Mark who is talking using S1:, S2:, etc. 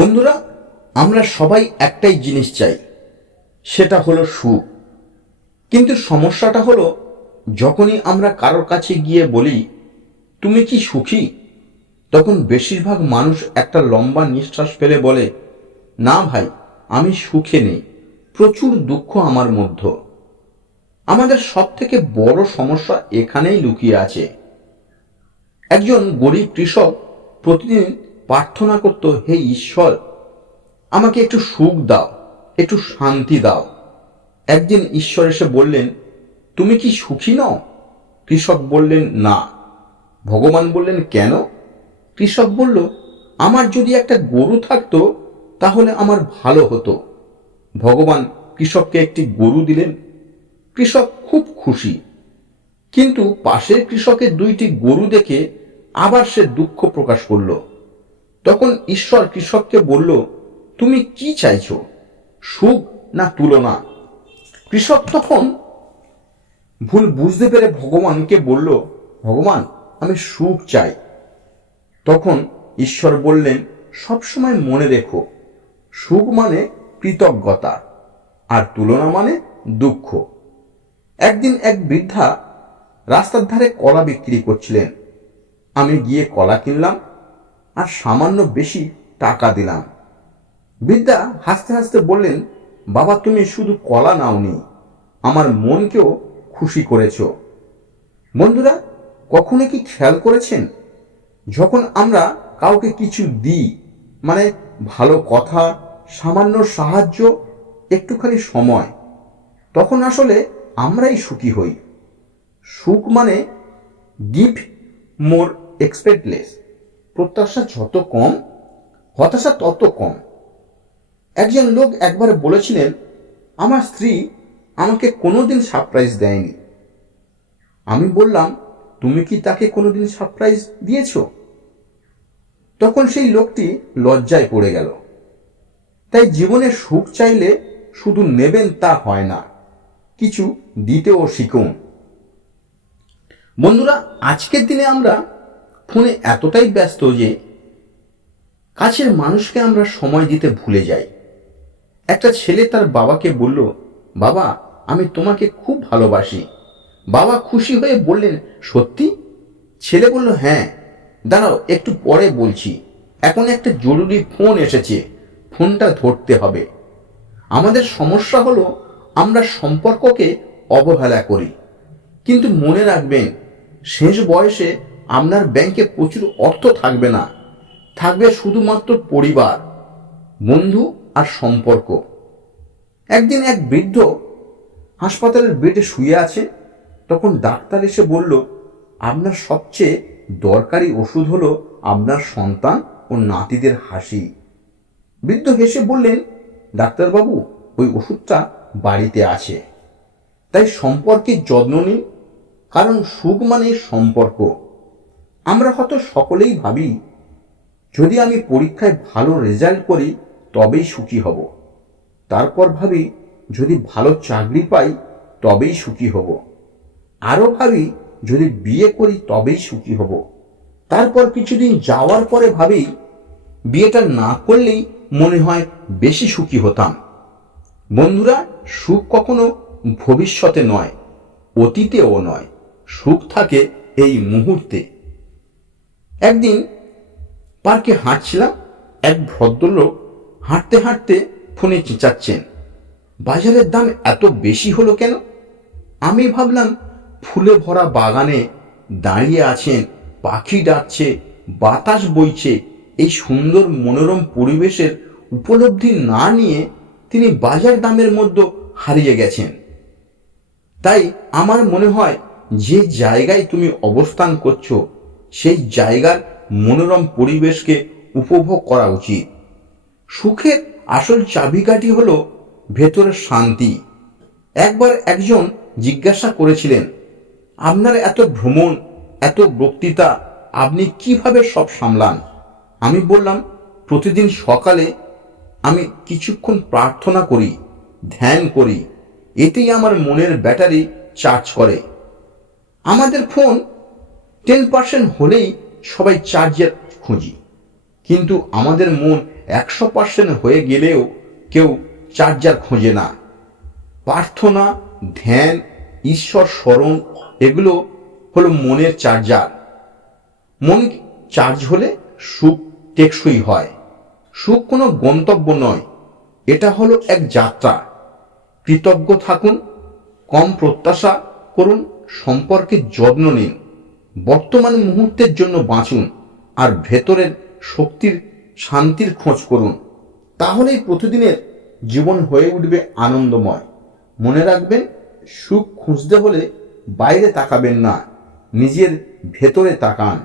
S1: বন্ধুরা, আমরা সবাই একটাই জিনিস চাই। সেটা হলো সুখ। কিন্তু সমস্যাটা হলো, যখনই আমরা কারোর কাছে গিয়ে বলি, তুমি কি সুখী? তখন বেশিরভাগ মানুষ একটা লম্বা নিঃশ্বাস ফেলে বলে, না ভাই, আমি সুখে নেই। প্রচুর দুঃখ আমার মধ্য। আমাদের সব থেকে বড় সমস্যা এখানেই লুকিয়ে আছে। একজন গরিব কৃষক প্রতিদিন প্রার্থনা করত, হে ঈশ্বর, আমাকে একটু সুখ দাও, একটু শান্তি দাও। একদিন ঈশ্বর এসে বললেন, তুমি কি সুখী নও? কৃষক বললেন, না। ভগবান বললেন, কেন? কৃষক বলল, আমার যদি একটা গরু থাকতো, তাহলে আমার ভালো হতো। ভগবান কৃষককে একটি গরু দিলেন। কৃষক খুব খুশি। কিন্তু পাশের কৃষকের দুইটি গরু দেখে আবার সে দুঃখ প্রকাশ করল। তখন ঈশ্বর কৃষককে বলল, তুমি কি চাইছো, সুখ না তুলনা? কৃষক তখন ভুল বুঝতে পেরে ভগবানকে বলল, ভগবান, আমি সুখ চাই। তখন ঈশ্বর বললেন সবসময় মনে রেখো, সুখ মানে কৃতজ্ঞতা আর তুলনা মানে দুঃখ। একদিন এক বৃদ্ধা রাস্তার ধারে কলা বিক্রি করছিলেন। আমি গিয়ে কলা কিনলাম আর সামান্য বেশি টাকা দিলাম। বৃদ্ধা হাসতে হাসতে বললেন, বাবা, তুমি শুধু কলা নাওনি, আমার মনকেও খুশি করেছ। বন্ধুরা, কখনো কি খেয়াল করেছেন? যখন আমরা কাউকে কিছু দিই মানে ভালো কথা, সামান্য সাহায্য, একটুখানি সময়, তখন আসলে আমরাই সুখী হই। সুখ মানে গিভ মোর এক্সপেক্টলেস প্রত্যাশা যত কম, হতাশা তত কম। একজন লোক একবার বলেছিলেন, আমার স্ত্রী আমাকে কোনোদিন সারপ্রাইজ দেয়নি। আমি বললাম, তুমি কি তাকে কোনোদিন সারপ্রাইজ দিয়েছ? তখন সেই লোকটি লজ্জায় পড়ে গেল। তাই জীবনে সুখ চাইলে শুধু নেবেন তা হয় না, কিছু দিতেও শিখুন। বন্ধুরা, আজকের দিনে আমরা ফোনে এতটাই ব্যস্ত যে কাছের মানুষকে আমরা সময় দিতে ভুলে যাই। একটা ছেলে তার বাবাকে বলল, বাবা, আমি তোমাকে খুব ভালোবাসি। বাবা খুশি হয়ে বললেন, সত্যি? ছেলে বলল হ্যাঁ। দাঁড়াও, একটু পরে বলছি। এখন একটা জরুরি ফোন এসেছে। ফোনটা ধরতে হবে। আমাদের সমস্যা হলো আমরা সম্পর্ককে অবহেলা করি। কিন্তু মনে রাখবেন, শেষ বয়সে আপনার ব্যাংকে প্রচুর অর্থ থাকবে না। থাকবে শুধুমাত্র পরিবার, বন্ধু আর সম্পর্ক। একদিন এক বৃদ্ধ হাসপাতালের বেডে শুয়ে আছে, তখন ডাক্তার এসে বলল, আপনার সবচেয়ে দরকারি ওষুধ হলো আপনার সন্তান ও নাতিদের হাসি। বৃদ্ধ হেসে বললেন, ডাক্তারবাবু, ওই ওষুধটা বাড়িতে আছে। তাই সম্পর্কের যত্ন নিন, কারণ সুখ মানে সম্পর্ক। আমরা হয়তো সকলেই ভাবি, যদি আমি পরীক্ষায় ভালো রেজাল্ট করি, তবেই সুখী হব। তারপর ভাবি, যদি ভালো চাকরি পাই, তবেই সুখী হব। আরও ভাবি, যদি বিয়ে করি, তবেই সুখী হব। তারপর কিছুদিন যাওয়ার পরে ভাবি, বিয়েটা না করলেই মনে হয় বেশি সুখী হতাম। বন্ধুরা, সুখ কখনো ভবিষ্যতে নয়, অতীতেও নয়। সুখ থাকে এই মুহূর্তে। একদিন পার্কে হাঁটছিলাম, এক ভদ্রলোক হাঁটতে হাঁটতে ফোনে চেঁচাচ্ছেন, বাজারের দাম এত বেশি হলো কেন? আমি ভাবলাম, ফুলে ভরা বাগানে দাঁড়িয়ে আছেন, পাখি ডাকছে, বাতাস বইছে, এই সুন্দর মনোরম পরিবেশের উপলব্ধি না নিয়ে তিনি বাজার দামের মধ্যে হারিয়ে গেছেন। তাই আমার মনে হয়, যে জায়গায় তুমি অবস্থান করছ সেই জায়গার মনোরম পরিবেশকে উপভোগ করা উচিত। সুখের আসল চাবিকাঠি হলো ভেতরের শান্তি। একবার একজন জিজ্ঞাসা করেছিলেন, আপনার এত ভ্রমণ, এত বক্তৃতা, আপনি কীভাবে সব সামলান? আমি বললাম, প্রতিদিন সকালে আমি কিছুক্ষণ প্রার্থনা করি, ধ্যান করি। এতেই আমার মনের ব্যাটারি চার্জ করে। আমাদের ফোন টেন পার্সেন্ট হলেই সবাই চার্জের খুঁজি। কিন্তু আমাদের মন একশো পার্সেন্ট হয়ে গেলেও কেউ চার্জার খোঁজে না। প্রার্থনা, ধ্যান, ঈশ্বর স্মরণ, এগুলো হলো মনের চার্জার মন চার্জ হলে সুখ টেকসই হয়। সুখ কোনো গন্তব্য নয়, এটা হলো এক যাত্রা। কৃতজ্ঞ থাকুন, কম প্রত্যাশা করুন, সম্পর্কে যত্ন নিন। বর্তমান মুহূর্তের জন্য বাঁচুন আর ভেতরের শক্তির শান্তির খোঁজ করুন। তাহলেই প্রতিদিনের জীবন হয়ে উঠবে আনন্দময়। মনে রাখবেন, সুখ খুঁজতে হলে বাইরে তাকাবেন না, নিজের ভেতরে তাকান।